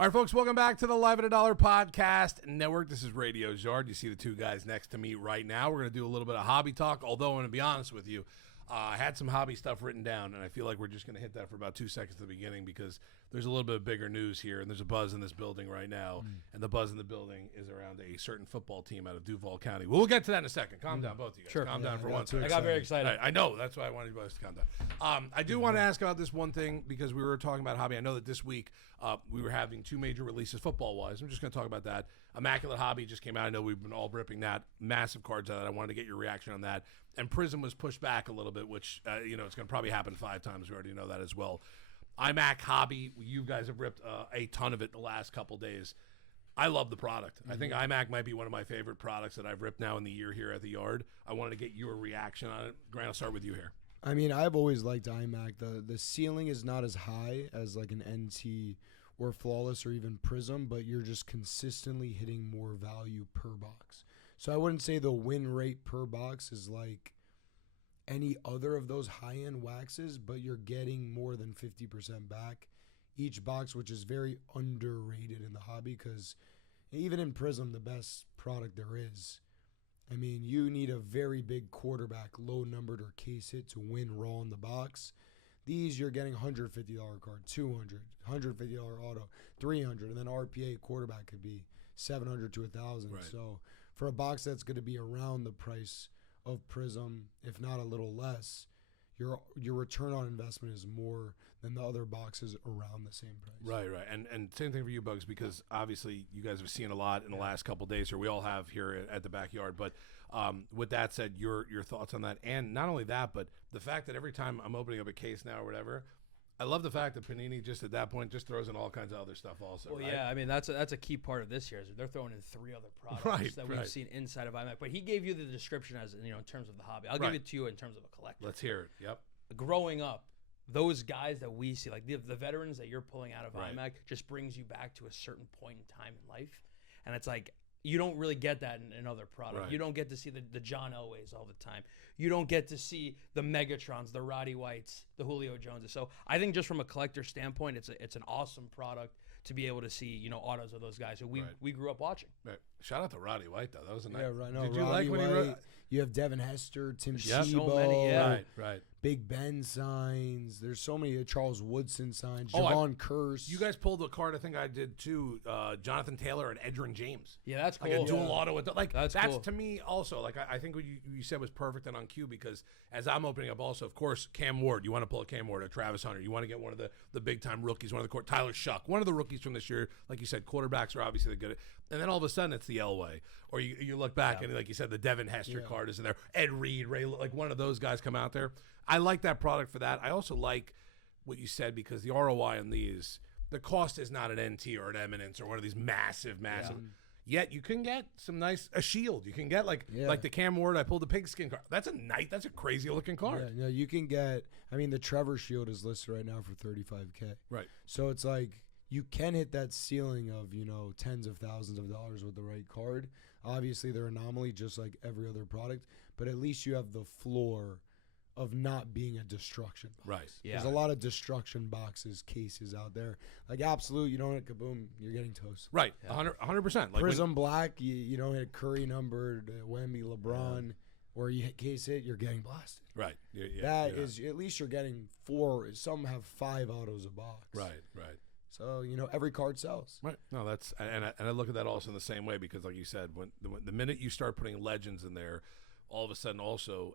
All right, folks, welcome back to the Live at a Dollar Podcast Network. This is Radio's Yard. You see the two guys next to me right now. We're going to do a little bit of hobby talk, although I'm going to be honest with you. I had some hobby stuff written down, and I feel like we're just going to hit that for about 2 seconds at the beginning because there's a little bit of bigger news here, and there's a buzz in this building right now, and the buzz in the building is around a certain football team out of Duval County. We'll get to that in a second. Calm down, both of you guys. Sure. Calm down for one second. I got very excited. I know. That's why I wanted you both to calm down. I do want to ask about this one thing because we were talking about hobby. I know that this week we were having two major releases football-wise. I'm just going to talk about that. Immaculate Hobby just came out. I know we've been all ripping that. Massive cards out of that. I wanted to get your reaction on that. And Prism was pushed back a little bit, which, it's going to probably happen 5 times. We already know that as well. iMac Hobby, you guys have ripped a ton of it the last couple days. I love the product. I think iMac might be one of my favorite products that I've ripped now in the year here at the Yard. I wanted to get your reaction on it. Grant, I'll start with you here. I mean, I've always liked iMac. The ceiling is not as high as like an NT or Flawless or even Prism, but you're just consistently hitting more value per box. So I wouldn't say the win rate per box is like any other of those high-end waxes, but you're getting more than 50% back each box, which is very underrated in the hobby because even in Prism, the best product there is. I mean, you need a very big quarterback, low-numbered or case hit to win raw in the box. These, you're getting $150 card, $200, $150 auto, $300, and then RPA quarterback could be $700 to $1,000. Right. So for a box that's going to be around the price of Prism, if not a little less, your return on investment is more than the other boxes around the same price. Right. And same thing for you, Bugs, because obviously you guys have seen a lot in the last couple of days here. We all have here at the backyard. But with that said, your thoughts on that. And not only that, but the fact that every time I'm opening up a case now or whatever, I love the fact that Panini just at that point just throws in all kinds of other stuff also. Well, right? yeah, I mean, that's a key part of this year is they're throwing in 3 other products that we've seen inside of iMac. But he gave you the description as, in terms of the hobby. I'll give it to you in terms of a collector. Let's hear it. Yep. Growing up, those guys that we see, like the veterans that you're pulling out of iMac, just brings you back to a certain point in time in life. And it's like, you don't really get that in other products. Right. You don't get to see the John Elways all the time. You don't get to see the Megatrons, the Roddy Whites, the Julio Joneses. So I think just from a collector standpoint, it's an awesome product to be able to see, autos of those guys who we grew up watching. Right. Shout out to Roddy White, though. That was a nice. Yeah, right. No, Did you Roddy like when he White, wrote? You have Devin Hester, Tim Yep. Tebow, So many, yeah. Right. Big Ben signs. There's so many Charles Woodson signs. Oh, Javon Curse. You guys pulled a card. I think I did too. Jonathan Taylor and Edgerrin James. Yeah, that's cool. Like a dual auto. With that's cool. To me also. Like I think what you said was perfect and on cue because as I'm opening up also, of course, Cam Ward. You want to pull a Cam Ward or Travis Hunter. You want to get one of the big time rookies. One of the Tyler Shuck. One of the rookies from this year. Like you said, quarterbacks are obviously good. And then all of a sudden it's the Elway. Or you look back and like you said, the Devin Hester card is in there. Ed Reed, Ray, like one of those guys come out there. I like that product for that. I also like what you said because the ROI on these, the cost is not an NT or an Eminence or one of these massive. Yet you can get a shield. You can get like the Cam Ward. I pulled the pigskin card. That's a crazy looking card. Yeah, no, you can get. I mean, the Trevor Shield is listed right now for $35K. Right. So it's like you can hit that ceiling of tens of thousands of dollars with the right card. Obviously, they're anomaly just like every other product, but at least you have the floor of not being a destruction box. Right. Yeah. There's a lot of destruction boxes, cases out there. Like Absolute, you don't hit Kaboom, you're getting toast. Right. 100%. Like Prism Black, you don't hit Curry numbered, Wemby, LeBron, or you hit case hit, you're getting blasted. Right. That is, at least you're getting 4. Some have 5 autos a box. Right. So, every card sells. Right. No, that's and I look at that also in the same way because, like you said, when the minute you start putting legends in there, all of a sudden, also,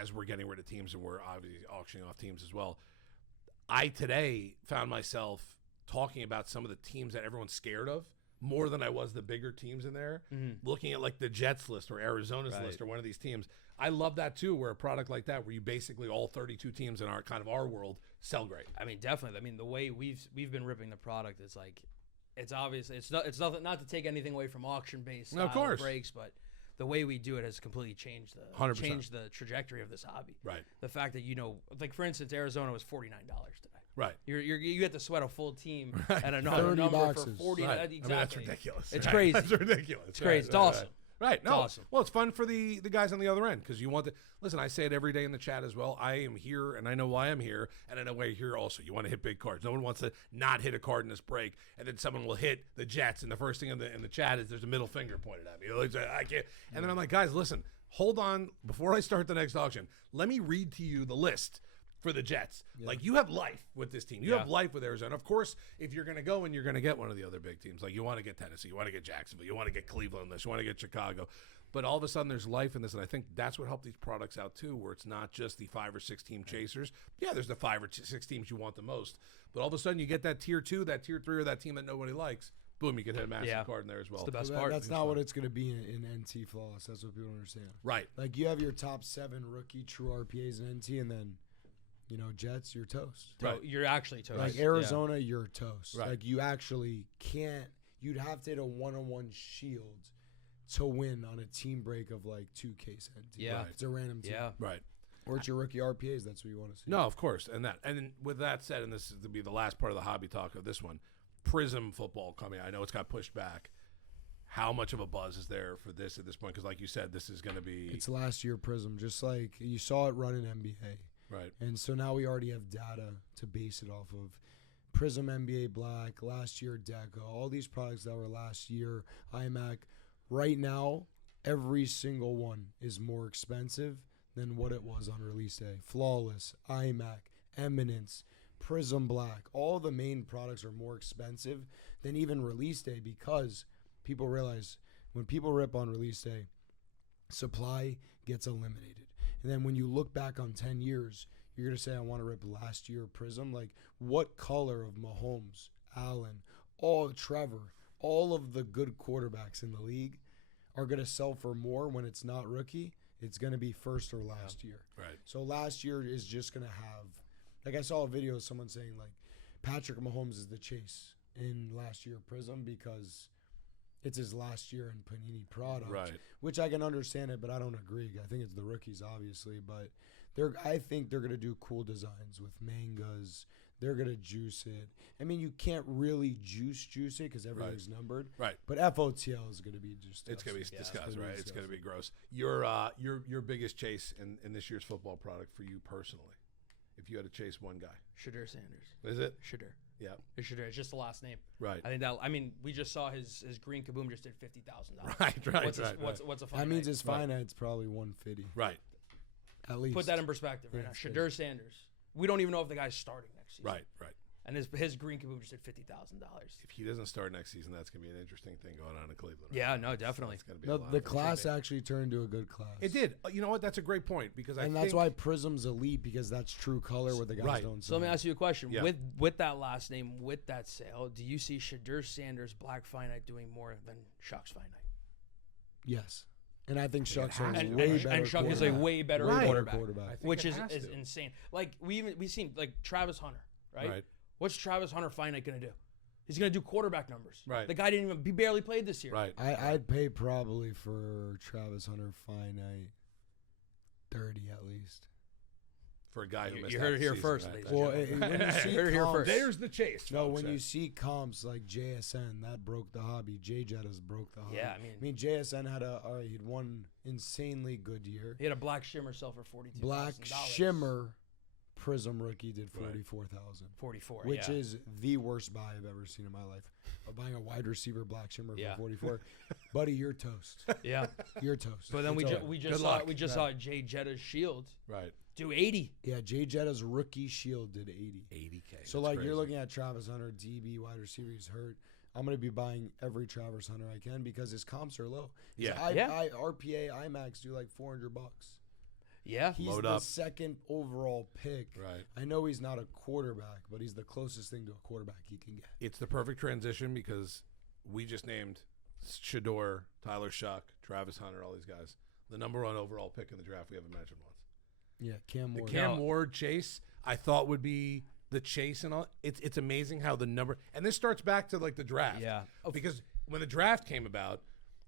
as we're getting rid of teams and we're obviously auctioning off teams as well, I today found myself talking about some of the teams that everyone's scared of more than I was the bigger teams in there. Looking at like the Jets list or Arizona's list or one of these teams. I love that too, where a product like that, where you basically all 32 teams in our world sell great. I mean, definitely. I mean, the way we've been ripping the product is like, it's obvious. It's nothing. Not to take anything away from auction based of course breaks, but the way we do it has completely changed the trajectory of this hobby. Right. The fact that like for instance, Arizona was $49 today. Right. You get to sweat a full team at another number boxes. for $40. Right. Exactly. I mean, that's ridiculous. It's crazy. That's ridiculous. It's crazy. It's awesome. Right. No. awesome. Well, it's fun for the guys on the other end because you want to listen. I say it every day in the chat as well. I am here, and I know why I'm here, and I know why you're here also. You want to hit big cards. No one wants to not hit a card in this break, and then someone will hit the Jets, and the first thing in the chat is there's a middle finger pointed at me. I can't. And then I'm like, guys, listen. Hold on. Before I start the next auction, let me read to you the list for the Jets. Like, you have life with this team. You have life with Arizona. Of course, if you're going to go and you're going to get one of the other big teams, like you want to get Tennessee, you want to get Jacksonville, you want to get Cleveland, you want to get Chicago. But all of a sudden, there's life in this, and I think that's what helped these products out, too, where it's not just the 5 or 6 team chasers. Yeah, there's the 5 or 6 teams you want the most. But all of a sudden, you get that tier 2, that tier 3, or that team that nobody likes. Boom, you can hit a massive card in there as well. It's the best Well, part. That's not what it's going to be in NT Flawless. That's what people don't understand. Right. Like, you have your top 7 rookie true RPAs in NT, and then, Jets, you're toast. Right. You're actually toast. Like, Arizona, you're toast. Right. Like, you actually can't. You'd have to hit a 1-on-1 shield to win on a team break of, like, 2K NT. Yeah. Right. It's a random team. Yeah. Right. Or it's your rookie RPAs. That's what you want to see. No, of course. And then with that said, and this is to be the last part of the hobby talk of this one, Prism football coming. I know it's got pushed back. How much of a buzz is there for this at this point? Because like you said, this is going to be... It's last year Prism, just like you saw it run in NBA. Right. And so now we already have data to base it off of. Prism NBA Black, last year Deco, all these products that were last year, iMac. Right now, every single one is more expensive than what it was on release day. Flawless, iMac, Eminence, Prism Black, all the main products are more expensive than even release day because people realize when people rip on release day, supply gets eliminated. And then when you look back on 10 years, you're going to say, I want to rip last year Prism. Like, what color of Mahomes, Allen, Trevor, all of the good quarterbacks in the league are going to sell for more when it's not rookie? It's going to be first or last year. Right. So last year is just going to have, like I saw a video of someone saying, like, Patrick Mahomes is the chase in last year Prism because it's his last year in Panini product. Right. Which I can understand it, but I don't agree. I think it's the rookies, obviously. But I think they're going to do cool designs with mangas. They're going to juice it. I mean, you can't really juice it because everything's numbered. Right. But FOTL is going to be just... It's going to be discussed, right? It's going to be gross. Your biggest chase in this year's football product for you personally, if you had to chase one guy. Shadur Sanders. Is it? Shadur. Yeah. It's Shadur. It's just the last name. Right. I think that. I mean, we just saw his green kaboom just did $50,000. Right. What's a fine That means night? his finite's probably 150. Right. At least. Put that in perspective right now. Shadur Sanders. We don't even know if the guy's starting next season. Right. And his green kaboom just did $50,000. If he doesn't start next season, that's going to be an interesting thing going on in Cleveland. Right? Yeah, no, definitely. It's gonna be a No, lot the of fun. class actually turned to a good class. It did. You know what? That's a great point because And that's why Prism's elite, because that's true color where the guys Right. don't So let me ask you a question. Yeah. With that last name, with that sale, do you see Shadur Sanders Black Finite doing more than Shucks Finite? Yes. And I think Shucks has is to. way and better. Shuck is a way better Right. quarterback, I think which it is has to. insane. Like we seen like Travis Hunter, right? What's Travis Hunter Finite gonna do? He's gonna do quarterback numbers. Right. The guy didn't even. He barely played this year. Right. I'd pay probably for Travis Hunter finite 30 at least. For a guy who missed You heard half it the here season, first, right? ladies Well, and when you see Heard it here comps, first. There's the chase. no, folks. when you see comps like JSN, that broke the hobby. J Jettas broke the hobby. Yeah, I mean JSN had he'd one insanely good year. he had a black shimmer sell for $42,000. Black Shimmer Prism rookie did Right. 44,000. 44, Which yeah. is the worst buy I've ever seen in my life. Buying a wide receiver Black Shimmer Yeah. for 44. Buddy, you're toast. Yeah. You're toast. But then It's over. we Good just luck. saw Jay Jetta's shield Right. do 80. Yeah, Jay Jetta's rookie shield did 80. 80K. So, like, you're looking at Travis Hunter, DB, wide receiver, he's hurt. I'm going to be buying every Travis Hunter I can because his comps are low. His Yeah. RPA, IMAX do like $400. Yeah. He's Load the up. second overall pick. Right. I know he's not a quarterback, but he's the closest thing to a quarterback he can get. It's the perfect transition because we just named Shador, Tyler Shuck, Travis Hunter, all these guys. The number 1 overall pick in the draft we haven't mentioned once. Yeah, Cam The Ward. Cam Ward chase, I thought would be the chase and all. It's amazing how the number, and this starts back to like the draft. Yeah. Because when the draft came about,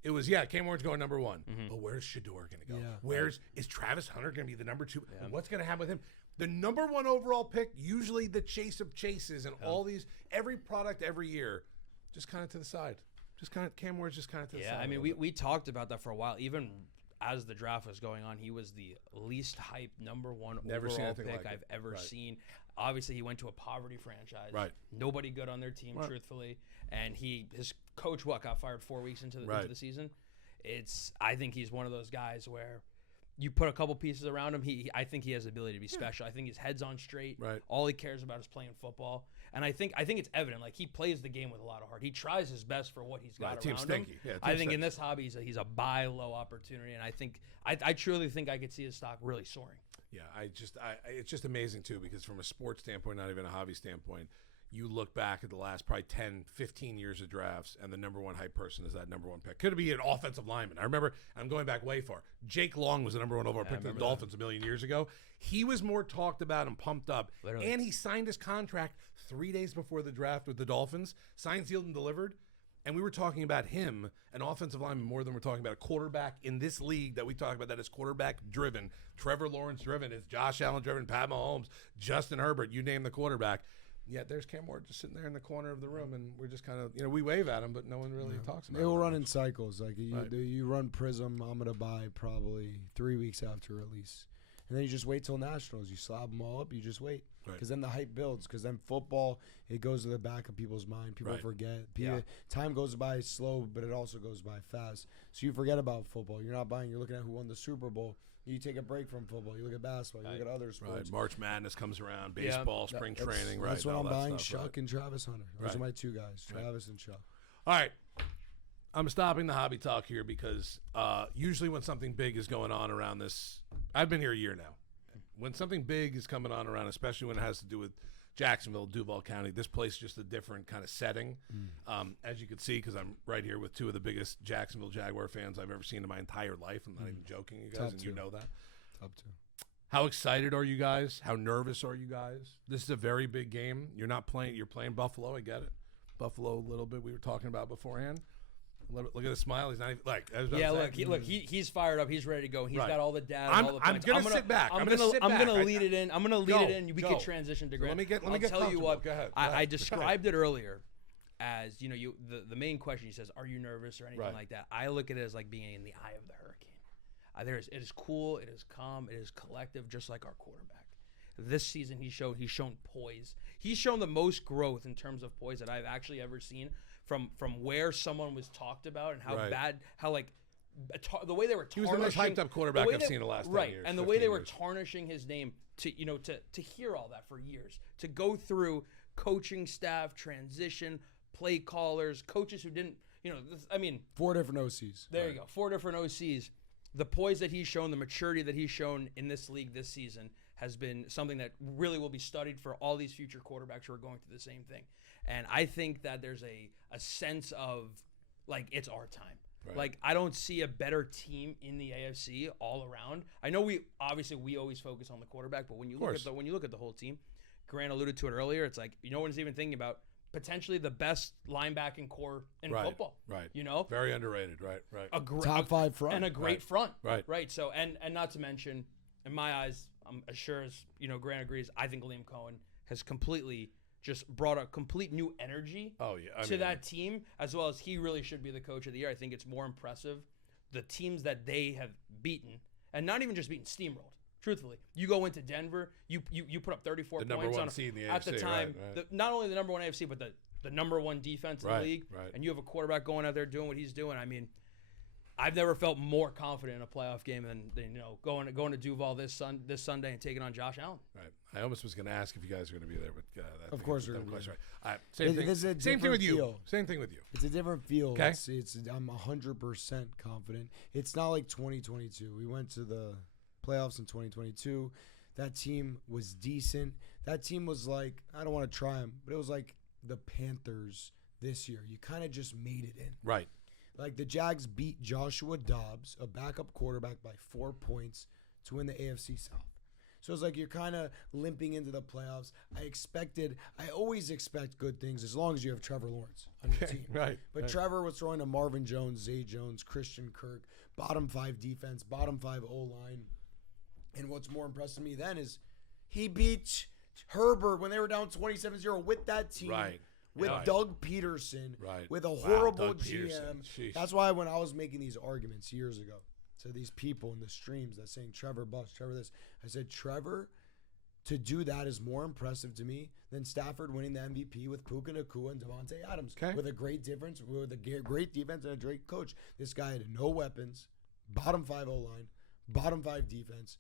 it was, Cam Ward's going number 1. But where's Shador going to go? Yeah. Is Travis Hunter going to be the number 2? And what's going to happen with him? The number 1 overall pick, usually the chase of chases and all these, every product every year, just kind of to the side. Just kind of Cam Ward's just kind of to the Yeah, side I a mean, little we talked about that for a while. Even as the draft was going on, he was the least hyped number one Never seen overall anything pick like I've it. ever Right. seen. Obviously, he went to a poverty franchise. Right. Nobody good on their team, Right. truthfully. And his coach got fired 4 weeks into Right. the season. I think he's one of those guys where you put a couple pieces around him. I think he has the ability to be special. I think his head's on straight. Right. All he cares about is playing football. And I think it's evident. Like, he plays the game with a lot of heart. He tries his best for what he's got Right, team around stinky. him. Yeah, team I think in stinks. this hobby, he's a buy low opportunity, and I truly think I could see his stock really soaring. Yeah, it's just amazing too, because from a sports standpoint, not even a hobby standpoint, you look back at the last probably 10, 15 years of drafts, and the number one hype person is that number one pick. Could be an offensive lineman. I remember, I'm going back way far, Jake Long was the number one overall pick for the Dolphins a million years ago. He was more talked about and pumped up, Literally. and he signed his contract 3 days before the draft with the Dolphins, signed, sealed, and delivered. And we were talking about him, an offensive lineman, more than we're talking about a quarterback in this league that we talk about that is quarterback driven. Trevor Lawrence driven. It's Josh Allen driven, Pat Mahomes, Justin Herbert, you name the quarterback. Yet there's Cam Ward just sitting there in the corner of the room, and we're just kind of, we wave at him, but no one really talks about They him. will that run much. in cycles. Like you run Prism, I'm gonna buy probably 3 weeks after release, and then you just wait till nationals. You slab them all up. You just wait, Right. because then the hype builds. Because then football, it goes to the back of people's mind. People Right. forget. Yeah. Time goes by slow, but it also goes by fast. So you forget about football. You're not buying. You're looking at who won the Super Bowl. You take a break from football. You look at basketball. You look at other sports. Right. March Madness comes around, baseball, spring training, right? That's what all I'm that buying. stuff, Chuck and Travis Hunter. Those Right. are my two guys, Travis and Chuck. All right. I'm stopping the hobby talk here because usually when something big is going on around this, I've been here a year now. When something big is coming on around, especially when it has to do with Jacksonville, Duval County, this place is just a different kind of setting. As you can see, because I'm right here with two of the biggest Jacksonville Jaguar fans I've ever seen in my entire life. I'm not even joking, you guys, Top and two. you know that. Up to. How excited are you guys? How nervous are you guys? This is a very big game. You're not playing. You're playing Buffalo. I get it. Buffalo a little bit. We were talking about beforehand. Look at the smile. He's not even like. I was about to say. He's fired up. He's ready to go. He's Right. got all the data. I'm- all the I'm points. gonna sit back. I'm gonna sit I'm back. gonna lead it in. I'm gonna lead Go. it in. We Go. could transition to So Grant. let me get I'll tell you comfortable. what. Go ahead. I described it earlier as the main question. He says, "Are you nervous or anything Right. like that?" I look at it as like being in the eye of the hurricane. It is cool. It is calm. It is collective, just like our quarterback. This season, he's shown poise. He's shown the most growth in terms of poise that I've actually ever seen from where someone was talked about and how Right. bad, how like the way they were He was tarnishing. the most hyped up quarterback the way I've seen in the last 10 right, years, and the way they 15 were years. tarnishing his name to hear all that for years, to go through coaching staff, transition, play callers, coaches who didn't, I mean, 4 different OCs. there you go. 4 different OCs. The poise that he's shown, the maturity that he's shown in this league this season has been something that really will be studied for all these future quarterbacks who are going through the same thing. And I think that there's a sense of, like, it's our time. Right. Like, I don't see a better team in the AFC all around. I know we always focus on the quarterback, but when you look at the whole team, Grant alluded to it earlier, it's like no one's even thinking about potentially the best linebacking core in football. Right. Very Very underrated. Right. Top 5 front. and a great front. Right. So and not to mention, in my eyes, I'm as sure as Grant agrees, I think Liam Cohen has completely just brought a complete new energy to that team, as well as he really should be the coach of the year. I think it's more impressive the teams that they have beaten, and not even just beaten, steamrolled. Truthfully, you go into Denver, you put up 34 The number points one on seed in the at the AFC, time. right. Not only the number one AFC, but the number one defense in the league. Right. And you have a quarterback going out there doing what he's doing. I mean, I've never felt more confident in a playoff game than going to Duval this Sunday and taking on Josh Allen. Right. I almost was going to ask if you guys are going to be there, but Of course we're gonna be there. Right. Same thing. This is a Same thing with different you. feel. Same thing with you. It's a different feel. Okay. I'm 100% confident. It's not like 2022. We went to the playoffs in 2022. That team was decent. That team was like, I don't want to try them, but it was like the Panthers this year. You kind of just made it in. Right. Like the Jags beat Joshua Dobbs, a backup quarterback, by 4 points to win the AFC South. So it's like you're kind of limping into the playoffs. I always expect good things as long as you have Trevor Lawrence on your team. Right. But right. Trevor was throwing to Marvin Jones, Zay Jones, Christian Kirk, bottom 5 defense, bottom 5 O-line. And what's more impressive to me then is he beat Herbert when they were down 27-0 with that team. Right. with Right. Doug Peterson, Right. with a Wow, horrible Doug GM. Peterson. Sheesh. That's why when I was making these arguments years ago to these people in the streams that saying Trevor bust, Trevor this, I said Trevor to do that is more impressive to me than Stafford winning the MVP with Puka Nacua and Devontae Adams. Okay. With a great difference, with a great defense and a great coach. This guy had no weapons, bottom 5 O-line, bottom 5 defense,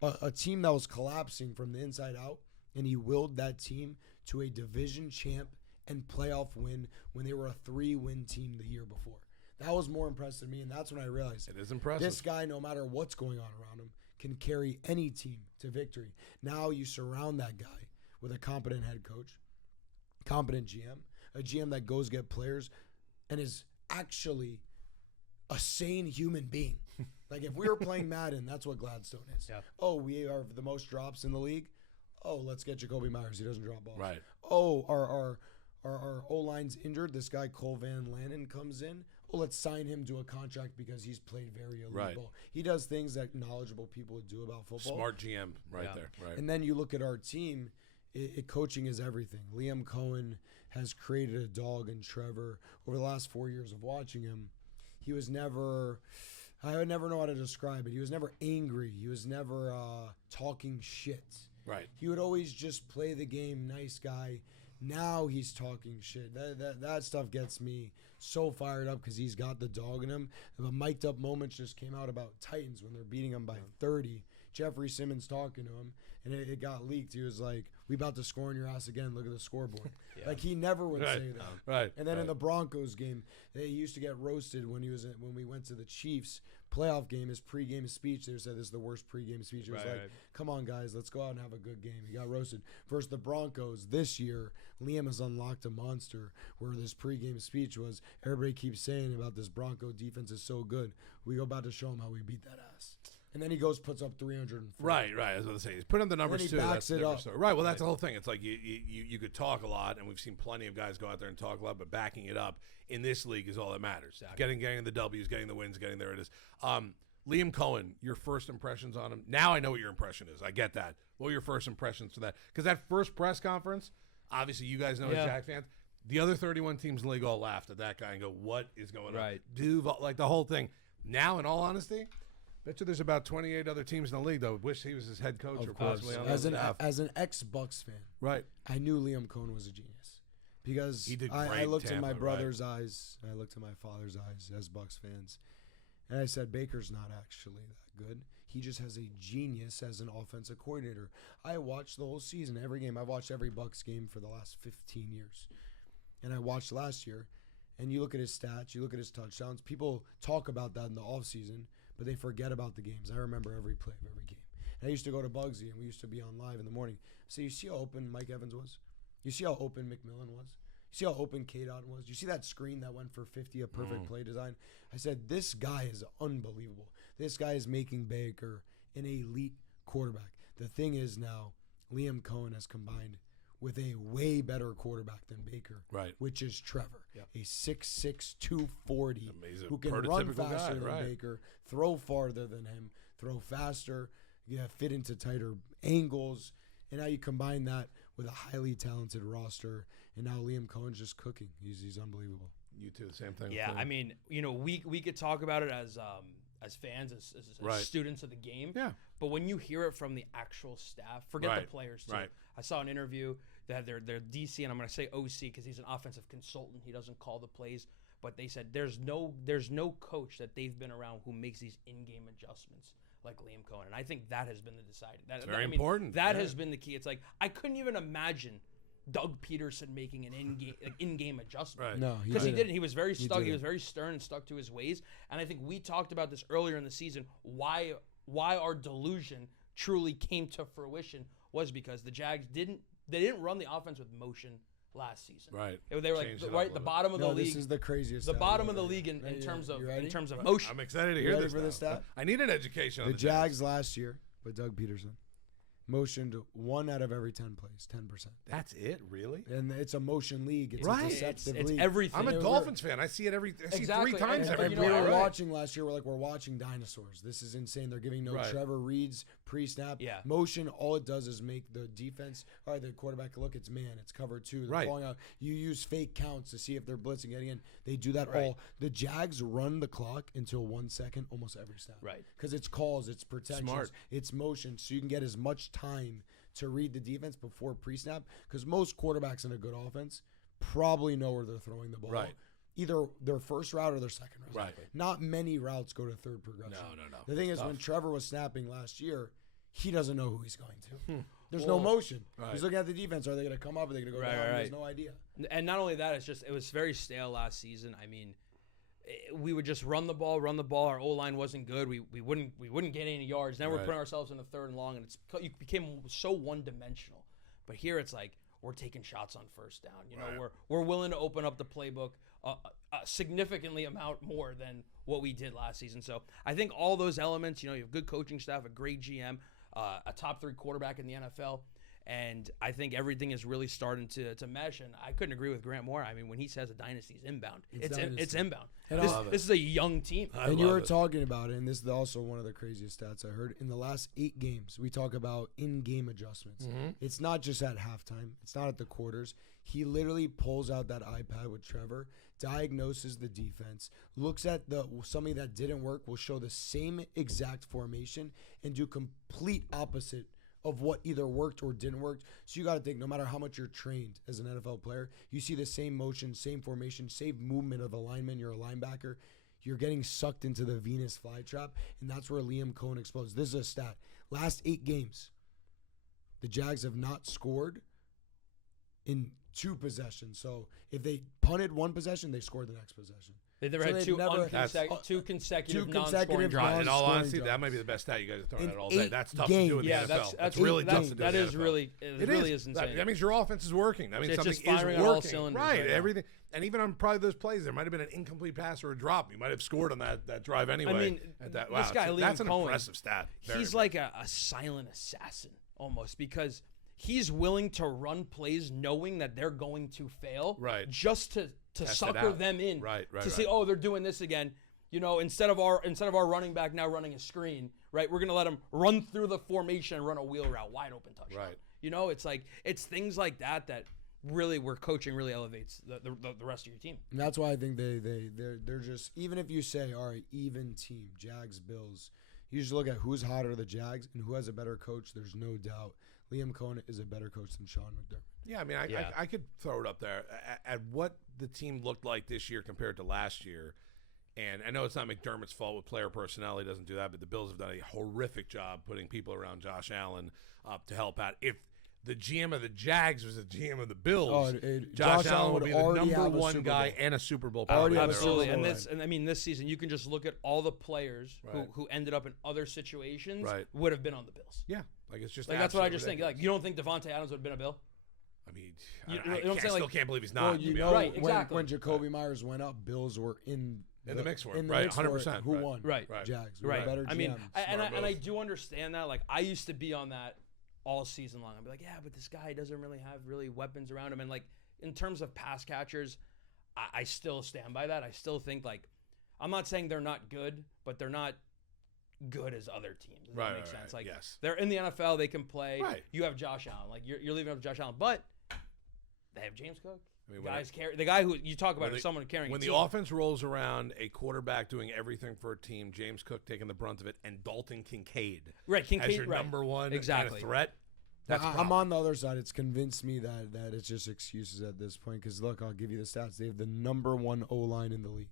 a team that was collapsing from the inside out, and he willed that team to a division champ and playoff win when they were a 3-win team the year before. That was more impressive to me, and that's when I realized It is impressive. this guy, no matter what's going on around him, can carry any team to victory. Now you surround that guy with a competent head coach, competent GM, a GM that goes get players and is actually a sane human being. Like if we were playing Madden, that's what Gladstone is. Yeah. Oh, we are the most drops in the league. Oh, let's get Jacoby Myers. He doesn't drop balls. Right. Oh, our O-line's injured. This guy Cole Van Lanen comes in. Oh, let's sign him to a contract because he's played very elite Right. ball. He does things that knowledgeable people would do about football. Smart GM right Yeah. there. Right. And then you look at our team, coaching is everything. Liam Cohen has created a dog in Trevor. Over the last 4 years of watching him, he was never, I would never know how to describe it. He was never angry. He was never talking shit. Right. He would always just play the game, nice guy. Now he's talking shit. That stuff gets me so fired up because he's got the dog in him. The mic'd up moments just came out about Titans when they're beating him by 30. Jeffrey Simmons talking to him, and it got leaked. He was like, "We about to score on your ass again. Look at the scoreboard." Yeah. Like he never would Right. say that. Right. And then in right. the Broncos game, he used to get roasted when we went to the Chiefs playoff game. His pregame speech, they said this is the worst pregame speech. It was Right, like, right. "Come on, guys, let's go out and have a good game." He got roasted. Versus the Broncos this year, Liam has unlocked a monster. Where this pregame speech was, everybody keeps saying about this Bronco defense is so good. We go about to show him how we beat that ass. And then he goes puts up 300. Right, right. I was about to say, he's putting up the numbers he too. backs That's it the different up. story. Right. Well, that's the whole thing. It's like you could talk a lot, and we've seen plenty of guys go out there and talk a lot, but backing it up in this league is all that matters. Exactly. Getting the W's, getting the wins, getting there it is. Liam Cohen, your first impressions on him. Now I know what your impression is. I get that. What were your first impressions to that? Because that first press conference, obviously you guys know as Yeah. Jags fans, the other 31 teams in the league all laughed at that guy and go, "What is going on?" Right. Duval, like the whole thing. Now, in all honesty, bet you there's about 28 other teams in the league that wish he was his head coach or Of course. possibly on As the an staff. ex-Bucks fan, Right. I knew Liam Cohen was a genius because He did I great in looked in my Tampa, brother's eyes, I looked in my father's eyes as Bucks fans, and I said, Baker's not actually that good. He just has a genius as an offensive coordinator. I watched the whole season, every game. I've watched every Bucks game for the last 15 years. And I watched last year, and you look at his stats, you look at his touchdowns. People talk about that in the offseason, but they forget about the games. I remember every play of every game. And I used to go to Bugzy, and we used to be on live in the morning. So you see how open Mike Evans was? You see how open McMillan was? You see how open K-Dot was? You see that screen that went for 50, a perfect play design? I said, this guy is unbelievable. This guy is making Baker an elite quarterback. The thing is now, Liam Cohen has combined with a way better quarterback than Baker, Right. which is Trevor, Yep. a 6'6", 240, Amazing. who can run Prototypical faster guy, than right. Baker, throw farther than him, throw faster, fit into tighter angles, and now you combine that with a highly talented roster, and now Liam Cohen's just cooking. He's unbelievable. You too, the same thing. Yeah, I mean, we could talk about it as fans, as Right. students of the game. Yeah. But when you hear it from the actual staff, forget Right, the players too. right. I saw an interview that had their DC, and I'm going to say OC because he's an offensive consultant. He doesn't call the plays, but they said there's no coach that they've been around who makes these in-game adjustments like Liam Cohen, and I think that has been the deciding. It's very important. That Yeah. has been the key. It's like I couldn't even imagine Doug Peterson making an in-game adjustment. Right. No, Because he didn't. didn't. He was very stuck. He didn't. was very stern and stuck to his ways. And I think we talked about this earlier in the season. Why our delusion truly came to fruition was because the Jags didn't run the offense with motion last season. Right. They were like Changed it up a the little bit. bottom of the No, league. this is the craziest. The stat bottom I've of the ever league heard. in Yeah, terms you ready? of motion. I'm excited to You hear ready this for this stuff. stat? I need an education on The the Jags last year with Doug Peterson motioned 1 out of every 10 plays, 10%. That's it, really? And it's a motion league. It's Right. a deceptive It's league. everything. I'm a Yeah, Dolphins fan. I see it Exactly. 3 times And- every And you we know, were play. watching last year. We're watching dinosaurs. This is insane. They're giving no Right. Trevor reads pre-snap. Yeah. Motion. All it does is make the defense. All right, the quarterback look. It's man. It's cover 2. They're Right. calling out. You use fake counts to see if they're blitzing getting in. They do that Right. all. The Jags run the clock until 1 second almost every snap. Right. Because it's calls, it's protections, Smart. it's motion, so you can get as much time to read the defense before pre-snap. Because most quarterbacks in a good offense probably know where they're throwing the ball. Right. Either their first route or their second route. Right. Not many routes go to third progression. No. The thing It's is, when tough. Trevor was snapping last year, he doesn't know who he's going to. There's no motion. Right. He's looking at the defense. Are they going to come up? Are they going to go Right, down? He right. has no idea. And not only that, it was very stale last season. I mean, we would just run the ball. Our O line wasn't good. We wouldn't get any yards. Now we're Right. putting ourselves in a 3rd and long, and you became so one dimensional. But here it's like we're taking shots on first down. You know, Right. we're willing to open up the playbook significantly amount more than what we did last season. So I think all those elements. You know, you have good coaching staff, a great GM, a top 3 quarterback in the NFL. And I think everything is really starting to mesh. And I couldn't agree with Grant more. I mean, when he says a dynasty is inbound, it's dynasty. inbound. And This is a young team. And you were talking about it, and this is also one of the craziest stats I heard. In the last 8 games, we talk about in-game adjustments. It's not just at halftime. It's not at the quarters. He literally pulls out that iPad with Trevor, diagnoses the defense, looks at something that didn't work, will show the same exact formation, and do complete opposite of what either worked or didn't work. So you got to think, no matter how much you're trained as an NFL player, you see the same motion, same formation, same movement of the lineman. You're a linebacker. You're getting sucked into the Venus flytrap, and that's where Liam Cohen explodes. This is a stat. Last 8 games, the Jags have not scored in 2 possessions. So if they punted 1 possession, they scored the next possession. They never So had they've two, never- two consecutive two non-scoring consecutive drives. In all scoring honesty, that drives. might be the best stat you guys are throwing In out all day. 8 That's tough to do in the Yeah, NFL. that's really that's, tough to do that in the is NFL. really It really is insane. That means your offense is working. That means It's something just firing is on all working. cylinders Right, right now. everything. And even on probably those plays, there might have been an incomplete pass or a drop. You might have scored on that drive anyway. I mean, At that, this guy, Liam that's an Cohen, impressive stat. Very He's like a silent assassin almost, because he's willing to run plays knowing that they're going to fail, Right. just to Test it sucker out. them in, Right, to say, oh, they're doing this again. You know, instead of our running back now running a screen, right? We're gonna let him run through the formation and run a wheel route, wide open touchdown. Right. You know, it's things like that really, where coaching really elevates the rest of your team. And that's why I think they're just, even if you say, all right, even team, Jags, Bills, you just look at who's hotter, the Jags, and who has a better coach. There's no doubt Liam Cohen is a better coach than Sean McDermott. Yeah, I mean, I could throw it up there at what the team looked like this year compared to last year. And I know it's not McDermott's fault with player personnel. He doesn't do that, but the Bills have done a horrific job putting people around Josh Allen up to help out. If the GM of the Jags was the GM of the Bills, Josh Allen would be the already number have a 1 Super guy Bowl. and a Super Bowl. Already probably have a there Super also. Bowl. And I mean, this season, you can just look at all the players Right. who ended up in other situations Right. would have been on the Bills. Yeah, like it's just Like, that's what I just absolutely think. Like, you don't think Devontae Adams would have been a Bill? I mean, You know what I'm I saying? still Like- can't believe he's not. Well, to you be know, honest. Right, exactly. when Jacoby Myers went up, Bills were in the mix for it. in the Right, mix for it. 100%, Who right. won? Right. Right. Jags. Who Right. were better I mean, GM. and I move. do understand that. Like, I used to be on that all season long. I'd be like, yeah, but this guy doesn't really have weapons around him. And like, in terms of pass catchers, I still stand by that. I still think, like, I'm not saying they're not good, but they're not good as other teams. Does that make sense? Like, yes. they're in the NFL, they can play. Right. You have Josh Allen. Like, you're leaving up Josh Allen, but they have James Cook. I mean, The guy who you talk about when is someone carrying when a the team. offense rolls around, a quarterback doing everything for a team, James Cook taking the brunt of it, and Dalton Kincaid, Right, Kincaid, as your right. number 1 Exactly. kind of threat. That's I'm on the other side. It's convinced me that it's just excuses at this point. Because look, I'll give you the stats. They have the number 1 O-line in the league,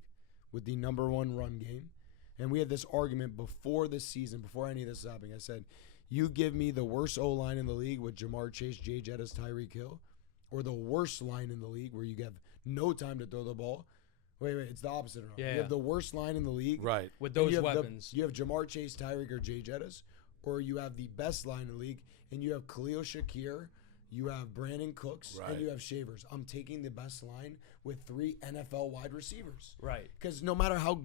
with the number 1 run game. And we had this argument before the season, before any of this is happening. I said, you give me the worst O-line in the league with Jamar Chase, Jay Jettis, Tyreek Hill, or the worst line in the league where you have no time to throw the ball. Wait, it's the opposite. Yeah, you have the worst line in the league. Right. with and those you have weapons. you have Jamar Chase, Tyreek, or Jay Jettis, or you have the best line in the league, and you have Khalil Shakir, you have Brandon Cooks, Right. and you have Shavers. I'm taking the best line with 3 NFL wide receivers. Right. Because no matter how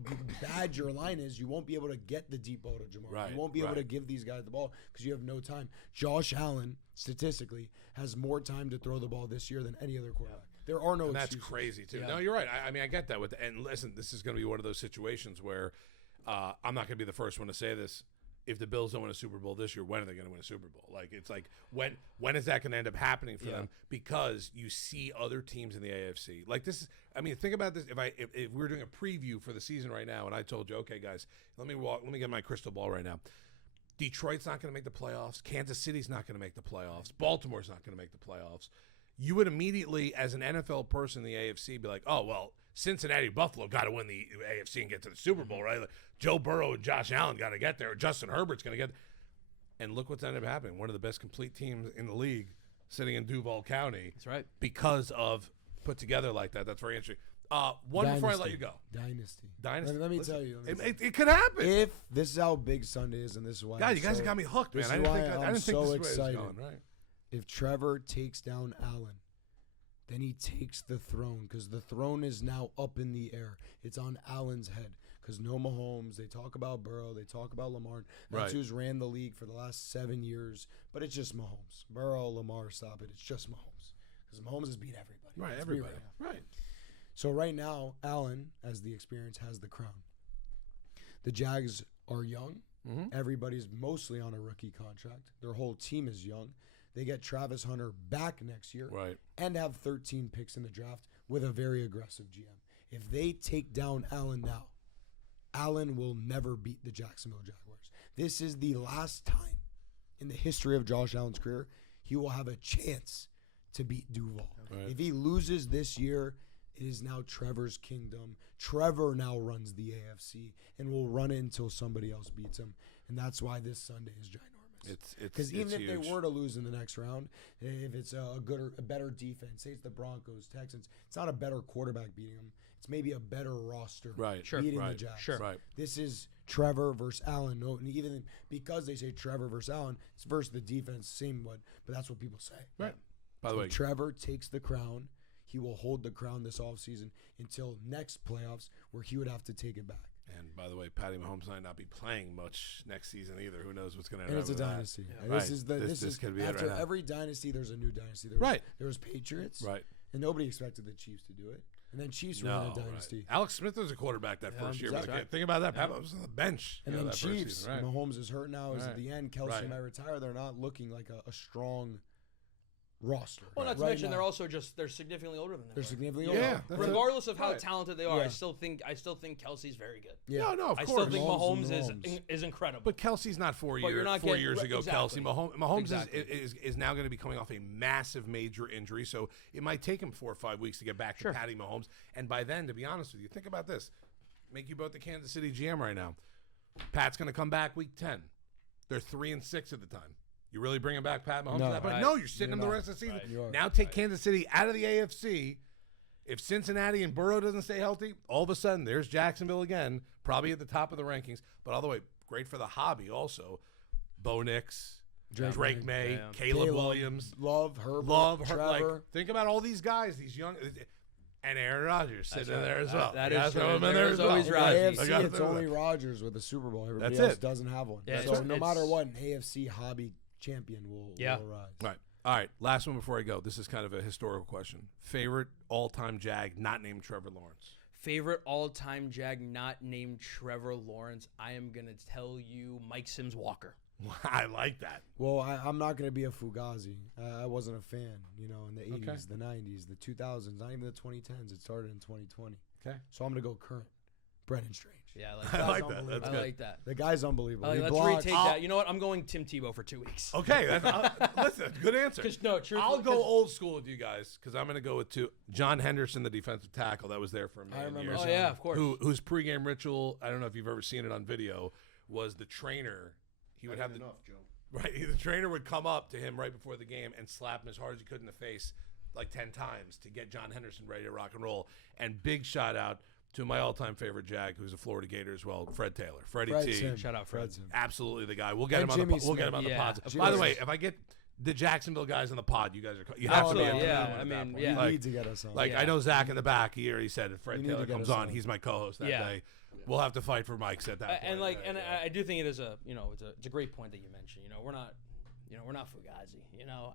bad your line is, you won't be able to get the deep ball to Jamar. Right, You won't be able right. to give these guys the ball because you have no time. Josh Allen, statistically, has more time to throw the ball this year than any other quarterback. There are no And that's excuses. crazy too. Yeah. No, you're right. I mean, I get that. And listen, this is going to be one of those situations where I'm not going to be the first one to say this. If the Bills don't win a Super Bowl this year, when are they going to win a Super Bowl? Like, it's like when is that going to end up happening for them? Because you see other teams in the AFC. Like this is, I mean, think about this. If we were doing a preview for the season right now, and I told you, okay, guys, let me get my crystal ball right now. Detroit's not going to make the playoffs. Kansas City's not going to make the playoffs. Baltimore's not going to make the playoffs. You would immediately, as an NFL person in the AFC, be like, oh, well, Cincinnati, Buffalo got to win the AFC and get to the Super Bowl, right? Like, Joe Burrow and Josh Allen got to get there. Justin Herbert's going to get there. And look what's ended up happening. One of the best complete teams in the league sitting in Duval County. That's right. Because of put together like that. That's very interesting. One before I let you go. Dynasty. Dynasty. Let me Listen, tell you. It could happen. If this is how big Sunday is, and this is why. God, you guys have got me hooked, man. this I is didn't why think, I I'm didn't think so this way it was excited. going, right? If Trevor takes down Allen, then he takes the throne because the throne is now up in the air. It's on Allen's head because no Mahomes. They talk about Burrow. They talk about Lamar. That's Right. who's ran the league for the last 7 years. But it's just Mahomes. Burrow, Lamar, stop it. It's just Mahomes because Mahomes has beat everybody. Right, Let's be everybody. real. Right. So right now, Allen, as the experience, has the crown. The Jags are young. Mhm. Everybody's mostly on a rookie contract. Their whole team is young. They get Travis Hunter back next year Right. and have 13 picks in the draft with a very aggressive GM. If they take down Allen now, Allen will never beat the Jacksonville Jaguars. This is the last time in the history of Josh Allen's career he will have a chance to beat Duval. Right. If he loses this year, it is now Trevor's kingdom. Trevor now runs the AFC and will run it until somebody else beats him. And that's why this Sunday is ginormous. Because even if huge. they were to lose in the next round, if it's a better defense, say it's the Broncos, Texans, it's not a better quarterback beating them. It's maybe a better roster Right. Sure. beating Right. the Jags. Sure. Right. This is Trevor versus Allen. No, and even because they say Trevor versus Allen, it's versus the defense, same what, but that's what people say. Right. By the So way, if Trevor takes the crown. He will hold the crown this offseason until next playoffs where he would have to take it back. and by the way, Patty Mahomes might not be playing much next season either. Who knows what's going to And end it's up a with that. dynasty. Yeah. And Right. This is This could be it after right now. every dynasty, there's a new dynasty. Right. There was Patriots. Right. And nobody expected the Chiefs to do it. And then Chiefs No, ran a right. dynasty. Alex Smith was a quarterback that first year. exactly. But think about that. Pat Mahomes was on the bench. And you know, then that first Chiefs, season, right. Mahomes is hurt now. Is at Right. the end. Kelsey Right. might retire. They're not looking like a strong roster. Well, not to right mention now. they're significantly older than they They're were. significantly Yeah, older. that's it. Regardless of how Right. talented they are, Yeah. I still think Kelsey's very good. Yeah. No, of I course. still think Mahomes Mahomes is is incredible. But Kelsey's not 4 But you're years. not 4 getting- years ago, exactly. Kelsey. Mahomes Exactly. is now going to be coming off a massive major injury, so it might take him 4 or 5 weeks to get back Sure. to Patty Mahomes. And by then, to be honest with you, think about this: make you both the Kansas City GM right now. Pat's going to come back week 10. They're 3-6 at the time. You really bringing back Pat Mahomes? No. at that point? Right. No, you're sitting him the You're rest of the season. Right. You are. Now take Kansas City out of the AFC. If Cincinnati and Burrow doesn't stay healthy, all of a sudden there's Jacksonville again, probably at the top of the rankings. But all the way, great for the hobby also. Bo Nix, Drake May, Yeah. Caleb Williams, Love, Herbert, Love, Trevor. like think about all these guys, these young, and Aaron Rodgers sitting right. there as well. That You is gotta true. throw him in there There's as well. always In Rodgers. the I AFC, gotta it's throw only that. Rodgers with the Super Bowl. Everybody That's else it. doesn't have one. Yeah, so it's- no matter it's- what, an AFC hobby champion will rise. Right. All right. Last one before I go. This is kind of a historical question. Favorite all-time Jag not named Trevor Lawrence. Favorite all-time Jag not named Trevor Lawrence. I am gonna tell you Mike Sims Walker. I like that. Well, I'm not going to be a Fugazi. I wasn't a fan, in the 80s, the 90s, the 2000s, not even the 2010s. It started in 2020. Okay. So I'm going to go current. Brendan Strange. Yeah, I like I that. like that. That's I good. like that. The guy's unbelievable. I like, He let's blocks. retake that. You know what? I'm going Tim Tebow for 2 weeks. Okay. Listen, good answer. Because no, truthfully, I'll go old school with you guys because I'm going to go with John Henderson, the defensive tackle that was there for a million remember years. Oh yeah, of course. Whose pregame ritual, I don't know if you've ever seen it on video, was the trainer. He would have the enough, Joe. right. The trainer would come up to him right before the game and slap him as hard as he could in the face, like 10 times, to get John Henderson ready to rock and roll. And big shout out to my all-time favorite Jag, who's a Florida Gator as well, Fred Taylor, Freddie Fred's T. him. Shout out Fred. Fred's him. Absolutely the guy. We'll get And him on Jimmy the we'll get him on Smith. the Yeah, pods. of By the course. way, if I get the Jacksonville guys in the pod, you guys are. You have to be. Absolutely, at yeah. that I mean, point. yeah. You Like, need to get us on. Like, I know Zach in the back. He already said if Fred You need Taylor to get comes us on, on. he's my co-host that Yeah. day. We'll have to fight for mics at that point. And like, right? and Yeah. I do think it is a, it's a great point that you mentioned. We're not Fugazi.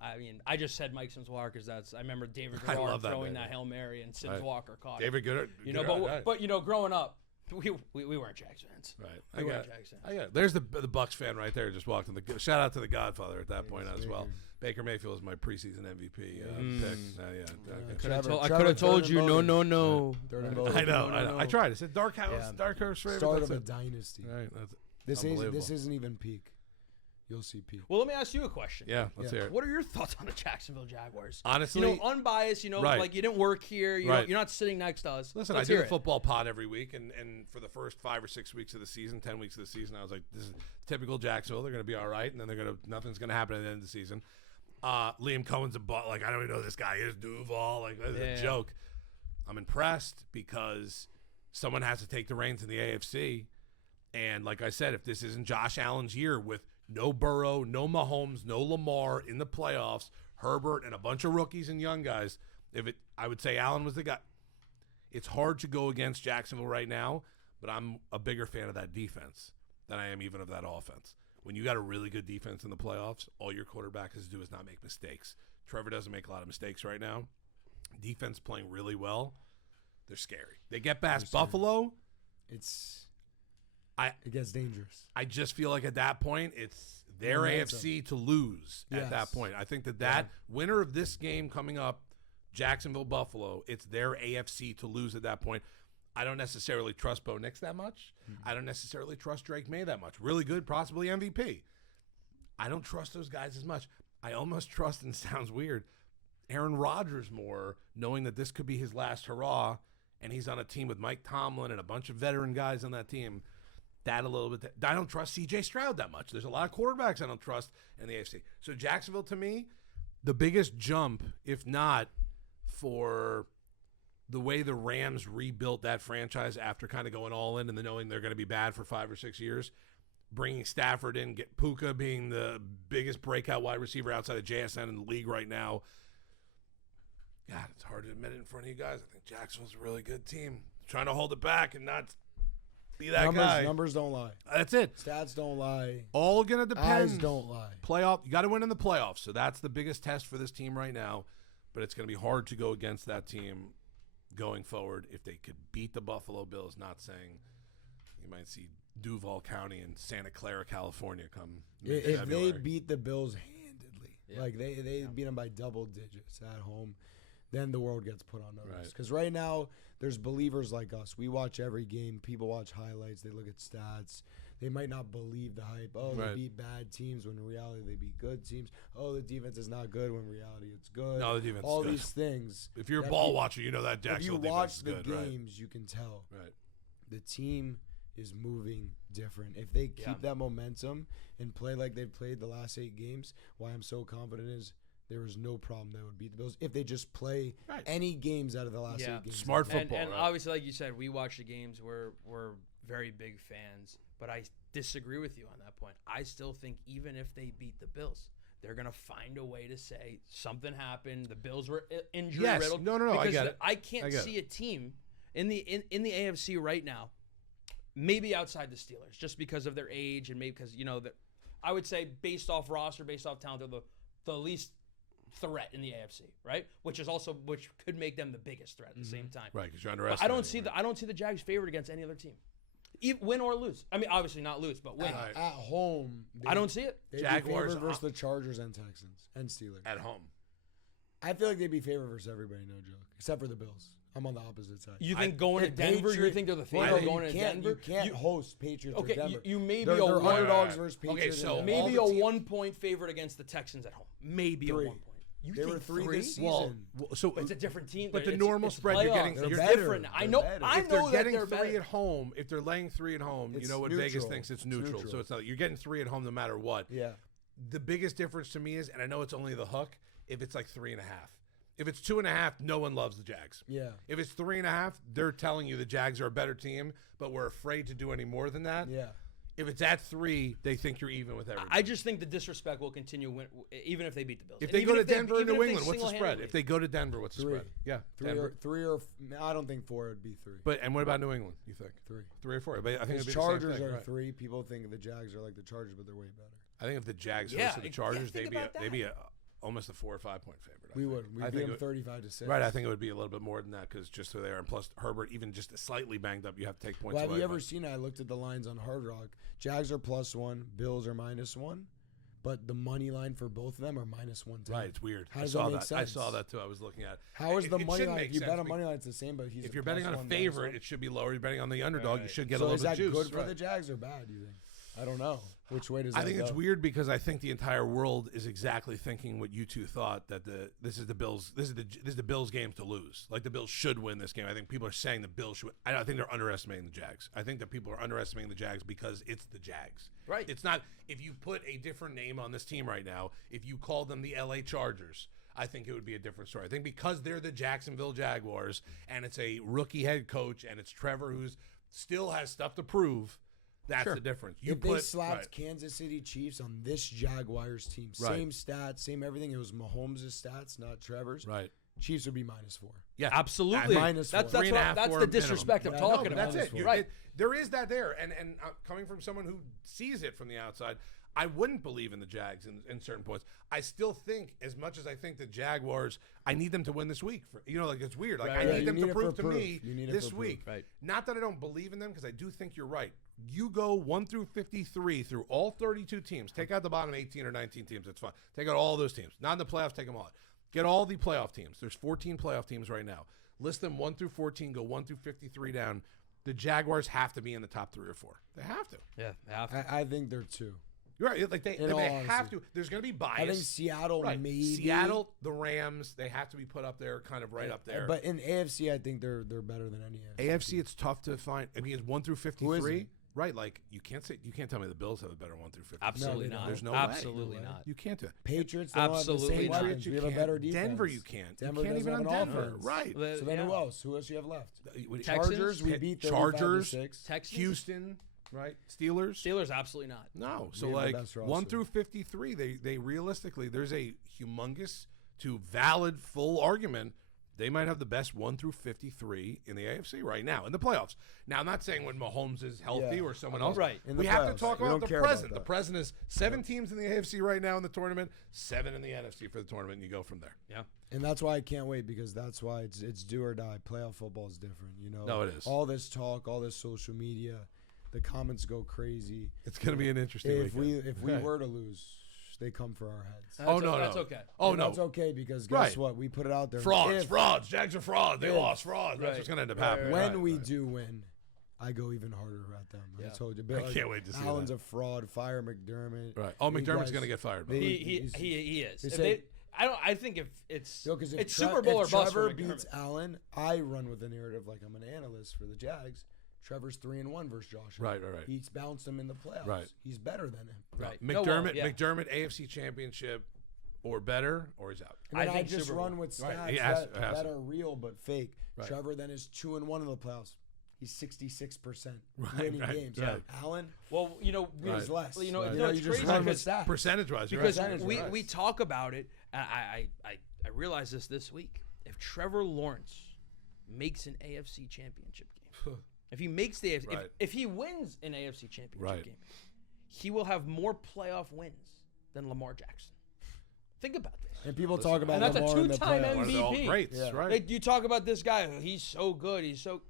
I mean, I just said Mike Sims Walker because I remember David I Garrard love that throwing name. that Hail Mary and Sims Right. Walker caught David Goodard. it. But growing up, we weren't Jags fans. Right. We weren't Jags fans. I got it. There's the Bucks fan right there. Just walked in the. Shout out to the Godfather at that point as well. Baker Mayfield was my preseason MVP pick. I could have told you no. I know. I tried. I said dark house, Yeah. dark horse favorite. Start That's of a it. dynasty. Right. That's This unbelievable. isn't even peak. You'll see peak. Well, let me ask you a question. Yeah. Let's hear it. What are your thoughts on the Jacksonville Jaguars? Honestly, Unbiased. Right. Like you didn't work here. You're not sitting next to us. Listen, Let's I do hear the it. football pod every week, and for the first 5 or 6 weeks of the season, 10 weeks of the season, I was like, this is typical Jacksonville. They're going to be all right, and then nothing's going to happen at the end of the season. Liam Cohen's a butt. Like, I don't even know who this guy is. Duval. Like, that's a joke. I'm impressed because someone has to take the reins in the AFC. And like I said, if this isn't Josh Allen's year with no Burrow, no Mahomes, no Lamar in the playoffs, Herbert and a bunch of rookies and young guys, I would say Allen was the guy. It's hard to go against Jacksonville right now, but I'm a bigger fan of that defense than I am even of that offense. When you got a really good defense in the playoffs, all your quarterback has to do is not make mistakes. Trevor doesn't make a lot of mistakes right now. Defense playing really well. They're scary. They get past Buffalo. It gets dangerous. I just feel like at that point, it's their AFC to lose at that point. I think that winner of this game coming up, Jacksonville-Buffalo, it's their AFC to lose at that point. I don't necessarily trust Bo Nix that much. I don't necessarily trust Drake May that much. Really good, possibly MVP. I don't trust those guys as much. I almost trust, and it sounds weird, Aaron Rodgers more, knowing that this could be his last hurrah, and he's on a team with Mike Tomlin and a bunch of veteran guys on that team. That a little bit. I don't trust C.J. Stroud that much. There's a lot of quarterbacks I don't trust in the AFC. So Jacksonville, to me, the biggest jump, if not for the way the Rams rebuilt that franchise after kind of going all in and then knowing they're going to be bad for 5 or 6 years, bringing Stafford in, get Puka being the biggest breakout wide receiver outside of JSN in the league right now. God, it's hard to admit it in front of you guys. I think Jacksonville's a really good team. Trying to hold it back and not be that guy. Numbers don't lie. That's it. Stats don't lie. All gonna depend. Eyes don't lie. Playoff. You got to win in the playoffs. So that's the biggest test for this team right now. But it's gonna be hard to go against that team going forward. If they could beat the Buffalo Bills, not saying you might see Duval County and Santa Clara, California come. If they beat the Bills handedly, like they beat them by double digits at home, then the world gets put on notice. Because right now, there's believers like us. We watch every game. People watch highlights. They look at stats. They might not believe the hype. Oh, they beat bad teams when in reality they beat good teams. Oh, the defense is not good when in reality it's good. No, the defense all is good. these things. If you're a ball watcher, you know that Jacksonville if you defense watch is the good. games, you can tell. Right. The team is moving different. If they keep that momentum and play like they've played the last 8 games, why I'm so confident is there is no problem they would beat the Bills if they just play any games out of the last 8 games. Smart football. And obviously, like you said, we watch the games. We're very big fans, but I disagree with you on that point. I still think even if they beat the Bills, they're gonna find a way to say something happened. The Bills were injury riddled. No. I get it. I can't see a team in the AFC right now, maybe outside the Steelers, just because of their age and maybe because that I would say based off roster, based off talent, they're the least threat in the AFC, right? Which could make them the biggest threat at the same time. Right, because you're But underestimating. I don't see the Jags favored against any other team, win or lose. I mean, obviously not lose, but win. At home, I don't see it. Jaguars versus the Chargers and Texans and Steelers. At home. I feel like they'd be favored versus everybody, no joke, except for the Bills. I'm on the opposite side. You think going to Denver? You think they're the favorite going to Denver? You can't host Patriots or Denver. You may be they're underdogs versus Okay, Patriots. so maybe a 1-point favorite against the Texans at home. Maybe 3. a 1 point. You They think were 3 3 this season. Well, so it's a different team. But the It's- normal it's spread you're getting, playoffs. you're They're different. better. I know. They're better. I if they're know that getting they're 3 better. at home, if they're laying 3 at home, It's you know what Vegas neutral. thinks it's It's neutral. neutral. So it's not. You're getting 3 at home no matter what. Yeah. The biggest difference to me is, and I know it's only the hook, if it's like 3.5. If it's 2.5, no one loves the Jags. Yeah. If it's 3.5, they're telling you the Jags are a better team, but we're afraid to do any more than that. Yeah. If it's at 3, they think you're even with everybody. I just think the disrespect will continue even if they beat the Bills. If And they even go to Denver or even New if they England, what's the spread? single-handedly- If they go to Denver, what's the 3. spread? Yeah, 3 Denver. I don't think 4 would be 3. And what about New England? You think 3. 3 or 4? But I think Because it'd be Chargers the same thing, are right. 3. People think the Jags are like the Chargers, but they're way better. I think if the Jags Yeah, hosted the yeah, Chargers, think about they'd be that. almost a 4 or 5 point favorite. I We think. would. We I beat think them it- 35-6. Right, I think it would be a little bit more than that because just so there, and plus Herbert, even just slightly banged up, you have to take points Well, have away. you ever but- seen it? I looked at the lines on Hard Rock. Jags are +1, Bills are -1, but the money line for both of them are -110. Right, it's weird. How I does saw that make I sense? saw that too. I was looking at. How is It- the it money should line? make If you bet sense on money line, it's the same, but he's If a you're betting on a +1, favorite, -1. it should be lower. You're betting on the underdog, you Right. should get a So little is bit that of juice. good for right. the Jags or bad? You think? I don't know. Which way does I that think it's go? weird because I think the entire world is exactly thinking what you two thought that this is the Bills game to lose. Like the Bills should win this game. I think people are saying the Bills should. I think they're underestimating the Jags. I think that people are underestimating the Jags because it's the Jags. Right. It's not. If you put a different name on this team right now, if you called them the LA Chargers, I think it would be a different story. I think because they're the Jacksonville Jaguars and it's a rookie head coach and it's Trevor who's still has stuff to prove. That's the difference. If they slapped Kansas City Chiefs on this Jaguars team, Right. same stats, same everything. It was Mahomes' stats, not Trevor's. right. Chiefs would be -4. Yeah, Absolutely. Minus That's four. 3.5, that's 4 the minimum. disrespect I'm Yeah, talking no, about. That's it. Minus Right. There is that there, and coming from someone who sees it from the outside, I wouldn't believe in the Jags in certain points. I still think, as much as I think the Jaguars, I need them to win this week. Like it's weird. Like Right. I Yeah, need you them need to it prove for to proof. me You need it this for week. proof. Right. Not that I don't believe in them, because I do think you're right. You go 1 through 53 through all 32 teams. Take out the bottom 18 or 19 teams. That's fine. Take out all those teams. Not in the playoffs. Take them all out. Get all the playoff teams. There's 14 playoff teams right now. List them 1 through 14. Go 1 through 53 down. The Jaguars have to be in the top 3 or 4. They have to. Yeah, I think they're 2. You're right. Like they In all have honesty. to. There's going to be bias. I think Seattle Right. maybe. Seattle, the Rams, they have to be put up there, kind of right up there. But in AFC, I think they're better than any AFC. AFC, it's tough to find. I mean, it's 1 through Who is 53. it? Right, like you can't tell me the Bills have a better 1 through 53. absolutely they not. don't. There's no absolutely way. not. You can't do it. Patriots don't have the Absolutely same not. weapons. you We have a can't. better defense. Denver, you can't. Denver you can't doesn't even have on an Denver. offense. Right. So then who else? Who else you have left? Texans? Chargers, we beat 35 Chargers, to 6. Texans? Houston, right? Steelers. Steelers, absolutely not. No. So We have the like best 1 roster. through 53, they realistically, there's a humongous to valid full argument. They might have the best 1 through 53 in the AFC right now in the playoffs. Now, I'm not saying when Mahomes is healthy Yeah. or someone else. Right. In the We have to playoffs. talk We about don't the care about present. The that. present is 7 teams in the AFC right now in the tournament, 7 in the NFC for the tournament, and you go from there. Yeah. And that's why I can't wait, because that's why it's do or die. Playoff football is different, you know. No, it is. All this talk, all this social media, the comments go crazy. It's going to be an interesting If weekend. we were to lose, they come for our heads. Oh, no, That's no. okay. Oh, And no. that's okay, because guess Right. what? We put it out there. Frauds, If- frauds. Jags are frauds. They If- lost frauds. That's Right. what's going to end up Right, happening. When Right, we right. do win, I go even harder at them. I Yeah. told you. I can't wait to see Allen's that. a fraud. Fire McDermott. Right. Oh, You McDermott's guys- going to get fired. by they- the way. He is. They If said- I think if it's Yo, 'cause if it's Tre- Super Bowl or if bust Trevor for beats McDermott. Allen, I run with the narrative like I'm an analyst for the Jags. Trevor's 3-1 versus Josh. Right, right, right. He's bounced him in the playoffs. Right. He's better than him. Right. McDermott, No, well, yeah. McDermott, AFC Championship or better, or he's out. And then I I, think just Super Bowl. run with stats Right. He has that to. are real but fake. Right. Trevor then is 2-1 in the playoffs. He's 66% Right, winning right, games. right. Allen Well, is less. You know, Right. you You know, know, it's you just crazy run with because stats. Percentage-wise, you're because right. Percentage, we, right. we talk about it. I realized this week. If Trevor Lawrence makes an AFC Championship game, if he makes the AFC, Right. if he wins an AFC Championship Right. game, he will have more playoff wins than Lamar Jackson. Think about this. And people Listen, talk about and that's a Lamar in the two-time playoffs. One of the all MVP. greats, Yeah. right? Like, you talk about this guy. He's so good. He's so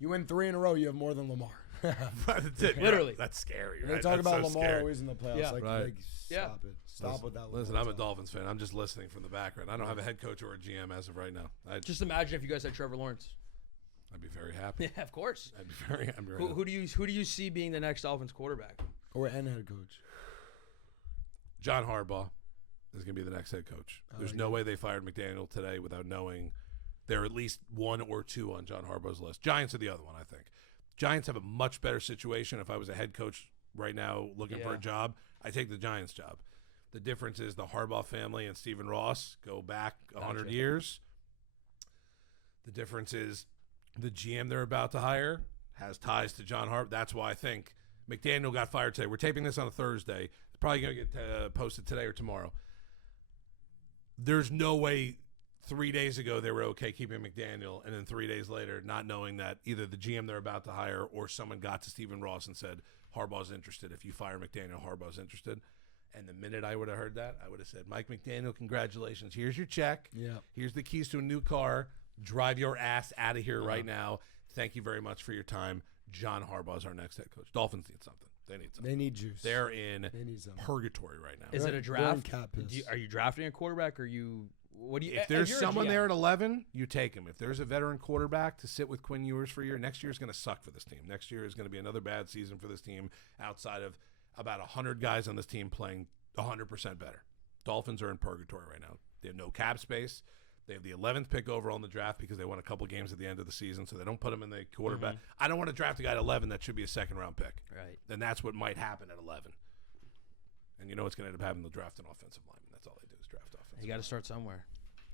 You win 3 in a row, you have more than Lamar. That's it. Literally. That's scary, And right? they talk That's about so Lamar scary. always in the playoffs. Yeah. Like, Right. like, Yeah. stop it. Stop with that. Listen, Lamar I'm a talk. Dolphins fan. I'm just listening from the background. I don't have a head coach or a GM as of right now. I'd just imagine if you guys had Trevor Lawrence. be very happy. Yeah, of course. I'd be very happy. Who do you see being the next Dolphins quarterback? Or and head coach. John Harbaugh is going to be the next head coach. There's no way they fired McDaniel today without knowing there are at least 1 or 2 on John Harbaugh's list. Giants are the other one, I think. Giants have a much better situation. If I was a head coach right now looking for Yeah. a job, I take the Giants job. The difference is the Harbaugh family and Stephen Ross go back 100 Gotcha. years. The difference is the GM they're about to hire has ties to John Harbaugh. That's why I think McDaniel got fired today. We're taping this on a Thursday. It's probably going to get posted today or tomorrow. There's no way 3 days ago they were okay keeping McDaniel, and then 3 days later not knowing that either the GM they're about to hire or someone got to Stephen Ross and said, Harbaugh's interested. If you fire McDaniel, Harbaugh's interested. And the minute I would have heard that, I would have said, Mike McDaniel, congratulations. Here's your check. Yeah. Here's the keys to a new car. Drive your ass out of here right now. Thank you very much for your time. John Harbaugh's our next head coach. Dolphins need something. They need something. They need juice. They're in They need something. purgatory right now. Is it a They're in draft? cap piss. Are you drafting a quarterback, or you? What do you? If there's you're a someone GM. there at 11, you take him. If there's a veteran quarterback to sit with Quinn Ewers for a year, next year is going to suck for this team. Next year is going to be another bad season for this team outside of about 100 guys on this team playing 100% better. Dolphins are in purgatory right now. They have no cap space. They have the 11th pick overall in the draft because they won a couple games at the end of the season, so they don't put them in the quarterback. I don't want to draft a guy at 11 that should be a second-round pick. Right. And that's what might happen at 11. And you know what's going to end up happening? They'll draft an offensive lineman. That's all they do is draft offensive. You got to start somewhere.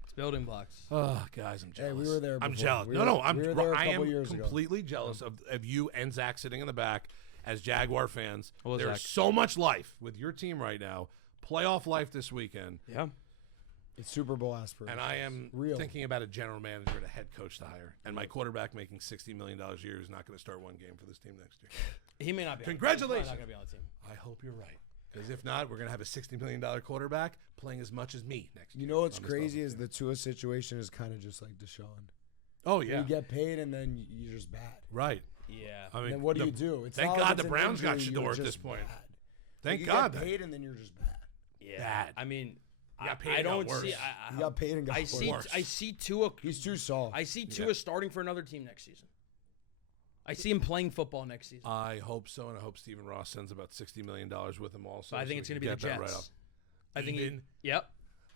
It's building blocks. Oh, guys, I'm jealous. Hey, we were there I'm before. jealous. We No, were- no, I'm. we were there a I couple am years ago. completely jealous of you and Zach sitting in the back as Jaguar fans. Hello, There's Zach. so much life with your team right now. Playoff life this weekend, Yeah. It's Super Bowl aspirations. and I am Real. thinking about a general manager and a head coach to hire. And my quarterback making $60 million a year is not going to start one game for this team next year. He may not be. Congratulations. He's probably not going to be on the team. I hope you're right, because if not, we're going to have a $60 million quarterback playing as much as me next year. You know what's on this crazy Dolphins is team. the Tua situation is kind of just like Deshaun. Oh yeah, You get paid and then you're just bad. right. Yeah. I And mean, then what do the- you do? It's thank not God like the it's an Browns got injury, Shador you're at this just point. bad. Thank you God. get paid and then you're just bad. Yeah. Bad. I mean, You got paid I and got don't worse. see. You got paid and got I see. worse. I see Tua. He's too soft. I see Tua starting for another team next season. I see him playing football next season. I hope so, and I hope Stephen Ross sends about $60 million with him also. So I think it's going to be the Jets. I think. Yep.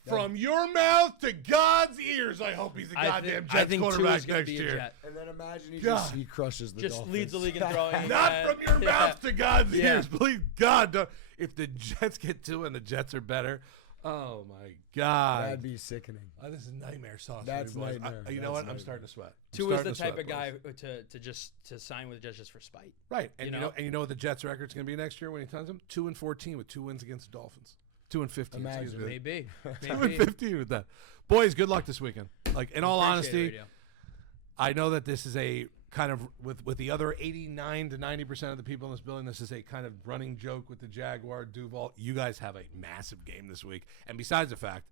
From your mouth to God's ears, I hope he's a goddamn I Jets think Tua's quarterback gonna next be a year. Jet. And then imagine God. he crushes the Just Dolphins. leads the league in throwing. Not Yeah. from your mouth to God's Yeah. ears, please God. Don't. If the Jets get two and the Jets are better, oh my God. That'd be sickening. This is nightmare sauce. That's for me, boys. nightmare. You know That's what? I'm nightmare. starting to sweat. Tua is the type of guy to sign with the Jets just for spite. Right, and You know? you know what the Jets' record's going to be next year when he signs them? 2-14 with 2 wins against the Dolphins. 2-15. Imagine. excuse me. Maybe. 2-15 with that. Boys, good luck this weekend. Like in all Appreciate honesty, it, Radio. I know that this is a kind of with the other 89 to 90% of the people in this building, this is a kind of running joke with the Jaguar Duval. You guys have a massive game this week, and besides the fact,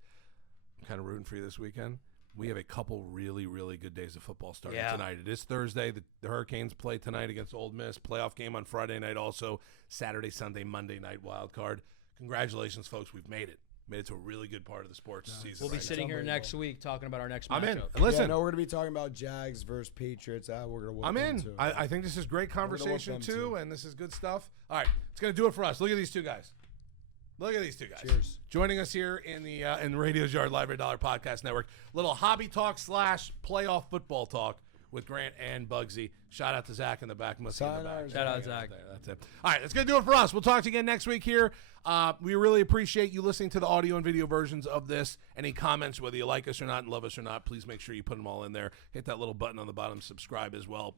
I'm kind of rooting for you this weekend. We have a couple really, really good days of football starting tonight. It is Thursday. The Hurricanes play tonight against Ole Miss. Playoff game on Friday night also. Saturday, Sunday, Monday night wild card. Congratulations, folks. We've made it. Made it to a really good part of the sports season. We'll be right now. sitting here unbelievable. next week talking about our next I'm in. matchup. And listen, Yeah, no, we're gonna be talking about Jags versus Patriots. We're gonna. Whoop I'm them in. too. I think this is great conversation them too, too. and this is good stuff. All right, it's gonna do it for us. Look at these two guys. Look at these two guys. Cheers. Joining us here in the Radio's Yard Live $1 Podcast Network. Little hobby talk / playoff football talk with Grant and Bugzy. Shout out to Zach in the back. Must be in the Sayonara, back. Shout out, Right Zach. there. That's it. All right, that's going to do it for us. We'll talk to you again next week here. We really appreciate you listening to the audio and video versions of this. Any comments, whether you like us or not and love us or not, please make sure you put them all in there. Hit that little button on the bottom, subscribe as well.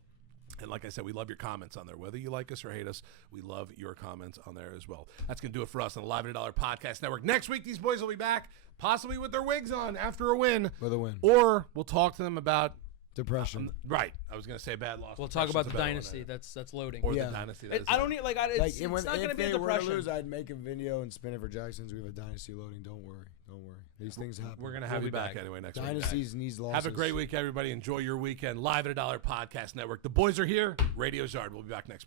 And like I said, we love your comments on there. Whether you like us or hate us, we love your comments on there as well. That's going to do it for us on the Live at $1 Podcast Network. Next week, these boys will be back, possibly with their wigs on after a win. With a win. Or we'll talk to them about Depression. right. I was going to say bad loss. We'll talk about Depression's the a better one dynasty. there. That's loading. Or Yeah. the dynasty. I don't need like I, it's, Like it's and when, not going to if be a they were to depression. lose, I'd make a video and spin it for Jackson's. We have a dynasty loading. Don't worry. Don't worry. These things happen. We're going to have We'll you be back back. anyway next week. Dynasties needs losses. Have a great week, everybody. Enjoy your weekend. Live at $1 Podcast Network. The boys are here. Radio's Yard. We'll be back next week.